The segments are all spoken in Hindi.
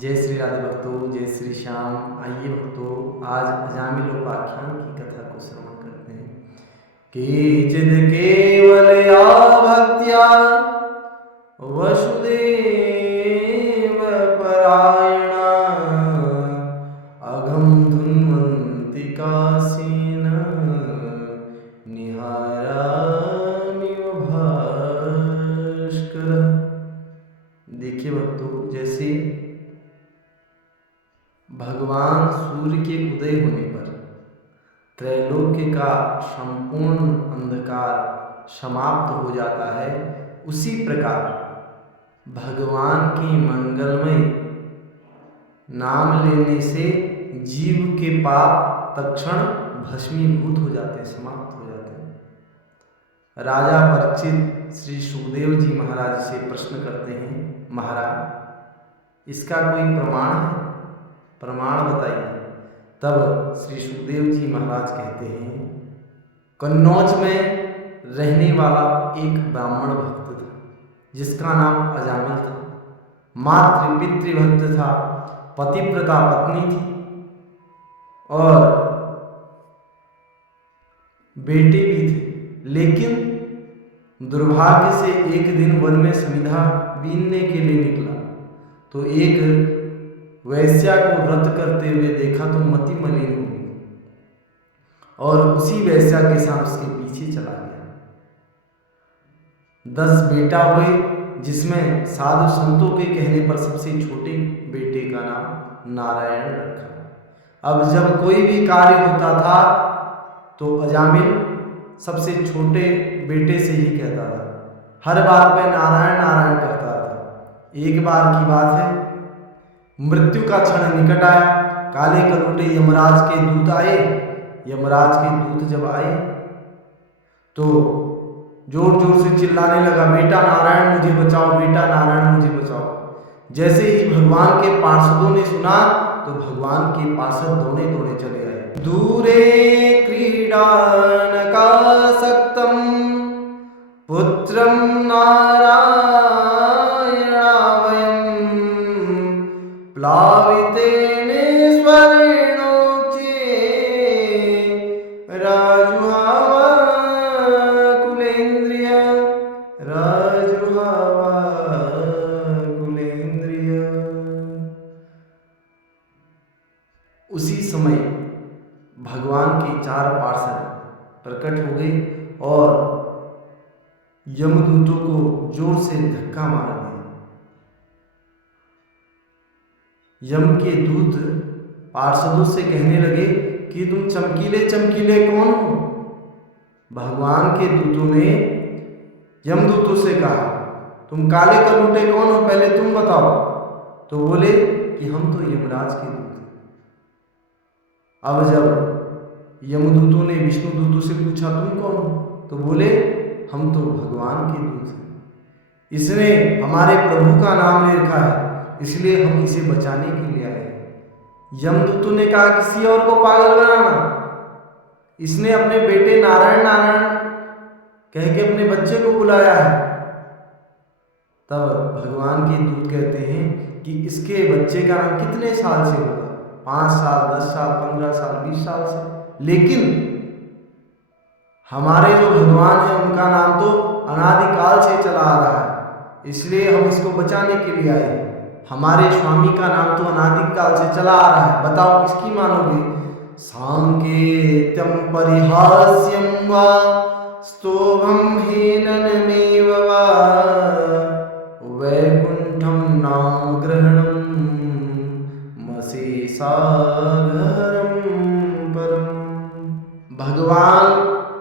जय श्री राधे भक्तों, जय श्री श्याम। आइए भक्तों, आज अजामिल उपाख्यान की कथा को श्रवण करते हैं। केचिद केवलया भक्त्या वसुदेव परायणा अघम धुन्वन्ति कासेन निहारामिव भास्कर। देखिए भक्तों, जैसे भगवान सूर्य के उदय होने पर त्रैलोक्य का संपूर्ण अंधकार समाप्त हो जाता है, उसी प्रकार भगवान के मंगलमय नाम लेने से जीव के पाप तत्क्षण भस्मीभूत हो जाते हैं, समाप्त हो जाते हैं। राजा परीक्षित श्री सुखदेव जी महाराज से प्रश्न करते हैं, महाराज इसका कोई प्रमाण है? प्रमाण बताइए। तब श्री सुखदेव जी महाराज कहते हैं, कन्नौज में रहने वाला एक ब्राह्मण भक्त था जिसका नाम अजामिल था। मातृ पितृभक्त था, पतिव्रता पत्नी थी और बेटे भी थे। लेकिन दुर्भाग्य से एक दिन वन में समिधा बीनने के लिए निकला तो एक वैश्या को व्रत करते हुए देखा तो मति मलिन हो गई और उसी वैश्या के साथ उसके पीछे चला गया। 10 बेटा हुए, जिसमें साधु संतों के कहने पर सबसे छोटे बेटे का नाम नारायण रखा। अब जब कोई भी कार्य होता था तो अजामिल सबसे छोटे बेटे से ही कहता था, हर बात में नारायण नारायण करता था। एक बार की बात है, मृत्यु का क्षण निकट आया। काले कलूटे यमराज के दूत आए। यमराज के दूत जब आए तो जोर जोर से चिल्लाने लगा, बेटा नारायण मुझे बचाओ, बेटा नारायण मुझे बचाओ। जैसे ही भगवान के पार्षदों ने सुना तो भगवान के पार्षद दौड़े दौड़े चले आए। दूरे क्रीडानकासक्तं पुत्रं नारायणावयं प्लावितेन स्वर्णोच्चे राजुहावा कुलेन्द्रिय राजुहावा कुलेन्द्रिय। उसी समय भगवान के 4 पार्षद प्रकट हो गए और यमदूतों को जोर से धक्का मार दिया। यम के दूत पार्षदों से कहने लगे कि तुम चमकीले चमकीले कौन हो? भगवान के दूतों ने यमदूतों से कहा, तुम काले कलूटे कौन हो, पहले तुम बताओ। तो बोले कि हम तो यमराज के दूत हैं। अब जब यमदूतों ने विष्णु दूतों से पूछा, तुम कौन हो? तो बोले हम तो भगवान के दूत हैं, इसने हमारे प्रभु का नाम ले रखा है, इसलिए हम इसे बचाने के लिए आए। यमदूतों ने कहा, किसी और को पागल बनाना, इसने अपने बेटे नारायण नारायण कह के अपने बच्चे को बुलाया है। तब भगवान के दूत कहते हैं कि इसके बच्चे का नाम कितने साल से होगा? 5 साल, 10 साल, 15 साल, 20 साल से। लेकिन हमारे जो भगवान है उनका नाम तो अनादिकाल से चला आ रहा है, इसलिए हम इसको बचाने के लिए आए। हमारे स्वामी का नाम तो अनादिकाल से चला आ रहा है, बताओ किसकी मानोगे? सांकेत्यं परिहास्यं वा स्तोभं हेननमेव वा वैकुंठं नाम ग्रहणं मशेषाघरं परम्। भगवान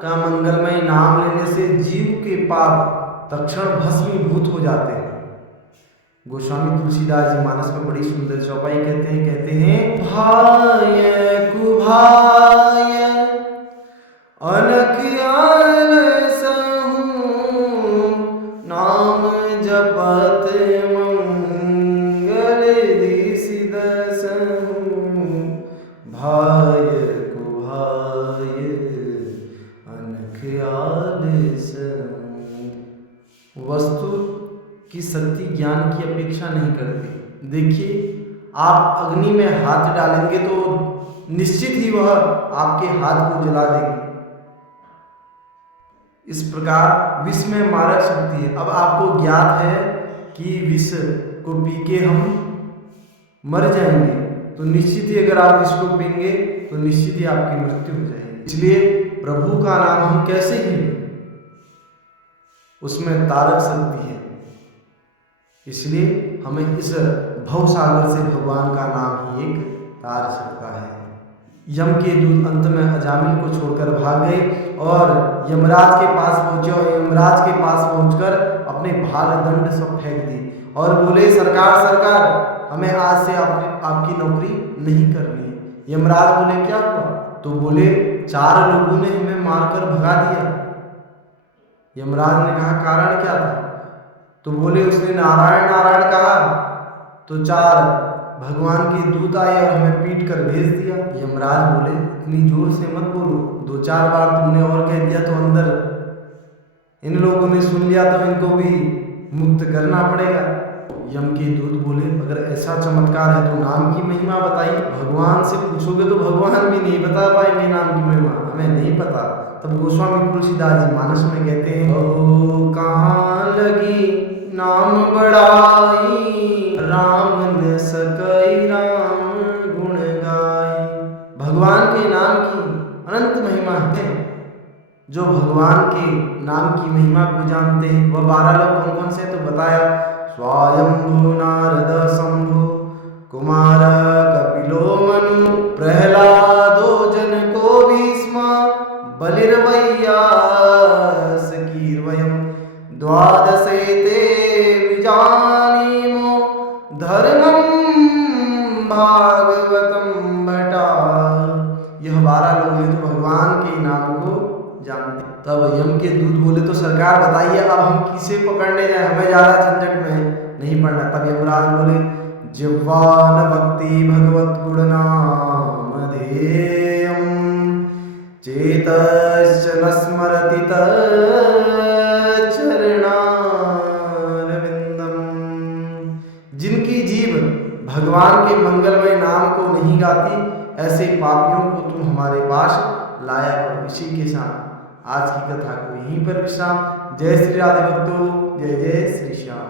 का मंगलमय नाम लेने से जीव के पाप तत्क्षण भस्मीभूत हो जाते हैं। गोस्वामी तुलसीदास जी मानस में बड़ी सुंदर चौपाई कहते हैं, भाय कुभाय अनख आलसहु नाम जपत मंगल दिसि दसहु भाय कुभाय अनख आलसहु। वस्तु की शक्ति ज्ञान की अपेक्षा नहीं करती। देखिए, आप अग्नि में हाथ डालेंगे तो निश्चित ही वह आपके हाथ को जला देगी। इस प्रकार विष में मारक शक्ति है। अब आपको ज्ञात है कि विष को पी के हम मर जाएंगे, तो निश्चित ही अगर आप इसको पीएंगे तो निश्चित ही आपकी मृत्यु हो जाएगी। इसलिए प्रभु का नाम हम कैसे ही लें, उसमें तारक शक्ति है। इसलिए हमें इस भव सागर से भगवान का नाम ही एक तार सकता है। यम के दूत अंत में अजामिल को छोड़कर भाग गए और यमराज के पास पहुंचे और यमराज के पास पहुंचकर अपने भार दंड सब फेंक दी और बोले, सरकार सरकार, हमें आज से आपकी नौकरी नहीं करनी है। यमराज बोले, क्या हुआ? तो बोले, 4 लोगों ने हमें मारकर भगा दिया। यमराज ने कहा, कारण क्या था? तो बोले, उसने नारायण नारायण कहा तो 4 भगवान के दूत आए और हमें पीट कर भेज दिया। यमराज बोले, इतनी जोर से मत बोलो, 2-4 बार तुमने और कह दिया तो अंदर इन लोगों ने सुन लिया तो इनको भी मुक्त करना पड़ेगा। यम के दूत बोले, अगर ऐसा चमत्कार है तो नाम की महिमा बताइए। भगवान से पूछोगे तो भगवान भी नहीं बता पाएंगे नाम की महिमा, हमें नहीं पता। तब गोस्वामी तुलसीदास जी मानस में कहते हैं, ओ कहाँ लगी नाम बड़ाई, राम न सकई राम गुण गाई। भगवान के नाम की अनंत महिमा है। जो भगवान के नाम की महिमा को जानते हैं वह 12 लोग कौन कौन से, तो बताया, स्वयंभू नारद शंभु कुमार कपिलो मनु प्रहलादो जनको भीष्म बलिर्वैयास कीर्वयम् द्वादशेते विजानीमो धर्मं भागवतम भटा। यह 12 लोग हैं जो भगवान के नाम को जानते। तब यम के दूत बोले, तो सरकार बताइए अब हम किसे पकड़ने जाए, हमें ज़्यादा झंझट में नहीं पड़ना। तब यमराज बोले, जिह्वान भक्ति भगवत गुण नाम ध्येयम् चेतश्च न स्मरति चरणारविंदम्। जिनकी जीव भगवान के मंगलमय नाम को नहीं गाती, ऐसे पापियों को तुम हमारे पास लाया करो। इसी के साथ आज की कथा को यहीं पर विश्राम। जय श्री राधे भक्तों, जय जय श्री श्याम।